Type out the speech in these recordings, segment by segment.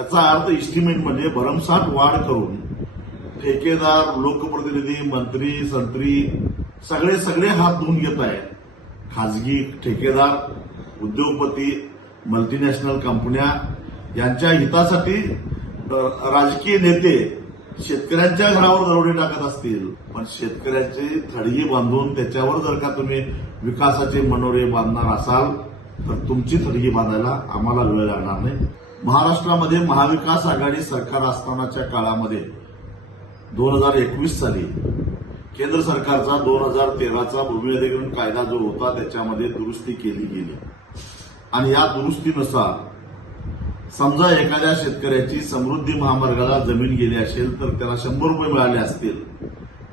याचा अर्थ इस्टिमेटमध्ये म्हणजे भरमसाठ वाढ करून ठेकेदार लोकप्रतिनिधी मंत्री संत्री सगळे सगळे हात धुवून घेत आहेत. खाजगी ठेकेदार उद्योगपती मल्टीनॅशनल कंपन्या यांच्या हितासाठी राजकीय नेते शेतकऱ्यांच्या घरावर दरोडे टाकत असतील. पण शेतकऱ्याचे थडगी बांधून त्याच्यावर जर का तुम्ही विकासाचे मनोरे बांधणार असाल तर तुमची थडगी बांधायला आम्हाला वेळ लागणार नाही. महाराष्ट्रामध्ये महाविकास आघाडी सरकार असतानाच्या काळामध्ये दोन हजार एकवीस साली केंद्र सरकारचा दोन हजार तेराचा भूमी अधिग्रहण कायदा जो होता त्याच्यामध्ये दुरुस्ती केली गेली. आणि या दुरुस्तीनुसार समजा एखाद्या शेतकऱ्याची समृद्धी महामार्गाला जमीन गेली असेल तर त्याला शंभर रुपये मिळाले असतील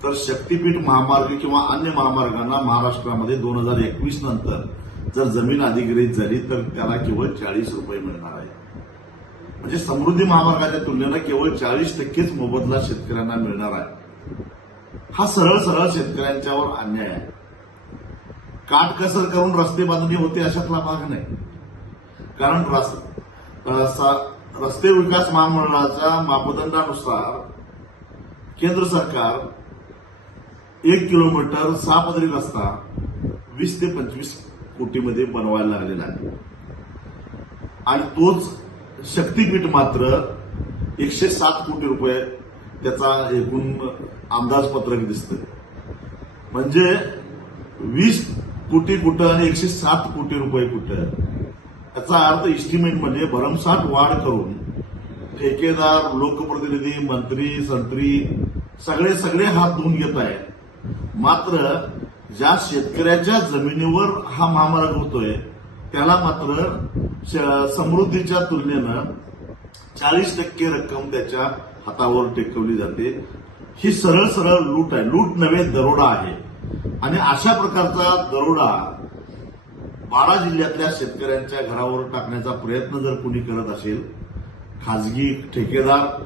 तर शक्तीपीठ महामार्ग किंवा अन्य महामार्गांना महाराष्ट्रामध्ये दोन हजार एकवीस नंतर जर जमीन अधिग्रहित झाली तर त्याला केवळ चाळीस रुपये मिळणार आहे म्हणजे समृद्धी महामार्गाच्या तुलनेनं केवळ चाळीस टक्केच मोबदला शेतकऱ्यांना मिळणार आहे. हा सरळ सरळ शेतकऱ्यांच्यावर अन्याय आहे. काटकसर करून रस्ते बांधणी होते अशातला भाग नाही. कारण रस्ते विकास महामंडळाच्या मापदंडानुसार केंद्र सरकार एक किलोमीटर सहा पदरी रस्ता वीस ते पंचवीस कोटीमध्ये बनवायला लागलेला आहे. आणि तोच शक्तीपीठ मात्र एकशे सात कोटी रुपये त्याचा एकूण अंदाजपत्रक दिसतं म्हणजे वीस कोटी कुठं आणि एकशे सात कोटी रुपये कुठं? याचा अर्थ इस्टिमेट म्हणजे भरमसाठ वाढ करून ठेकेदार लोकप्रतिनिधी मंत्री संत्री सगळे सगळे हात धुवून घेत आहेत. मात्र ज्या शेतकऱ्याच्या जमिनीवर हा महामार्ग होतोय त्याला मात्र श- समृद्धीच्या तुलनेनं चाळीस टक्के रक्कम त्याच्या हातावर टेकवली जाते. ही सरळ सरळ लूट आहे. लूट नव्हे दरोडा आहे. आणि अशा प्रकारचा दरोडा बारा जिल्ह्यातल्या शेतकऱ्यांच्या घरावर टाकण्याचा प्रयत्न जर कुणी करत असेल खाजगी ठेकेदार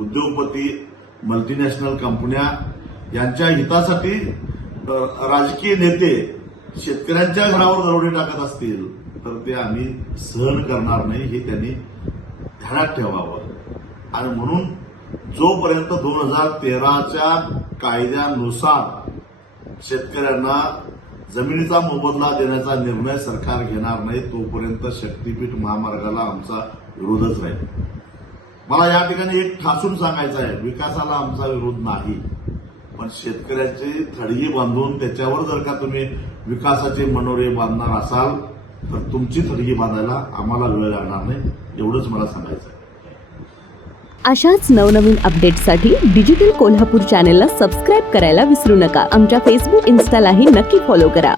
उद्योगपती मल्टीनॅशनल कंपन्या यांच्या हितासाठी राजकीय नेते शेतकऱ्यांच्या घरावर दरोडे टाकत असतील तर ते आम्ही सहन करणार नाही हे त्यांनी ध्यानात ठेवावं. आणि म्हणून जोपर्यंत दोन हजार तेराच्या कायद्यानुसार शेतकऱ्यांना जमिनीचा मोबदला देण्याचा निर्णय सरकार घेणार नाही तोपर्यंत शक्तीपीठ महामार्गाला आमचा विरोधच राहील. मला या ठिकाणी एक ठासून सांगायचं आहे विकासाला आमचा विरोध नाही. पण शेतकऱ्याचे थडगी बांधून त्याच्यावर जर का तुम्ही विकासाचे मनोरे बांधणार असाल तर तुमची थडगी बांधायला आम्हाला वेळ लागणार नाही एवढंच मला सांगायचं अशाच नवनवीन अपडेट्ससाठी डिजिटल कोल्हापूर चॅनेलला सबस्क्राईब करायला विसरू नका. आमच्या फेसबुक इन्स्टालाही नक्की फॉलो करा.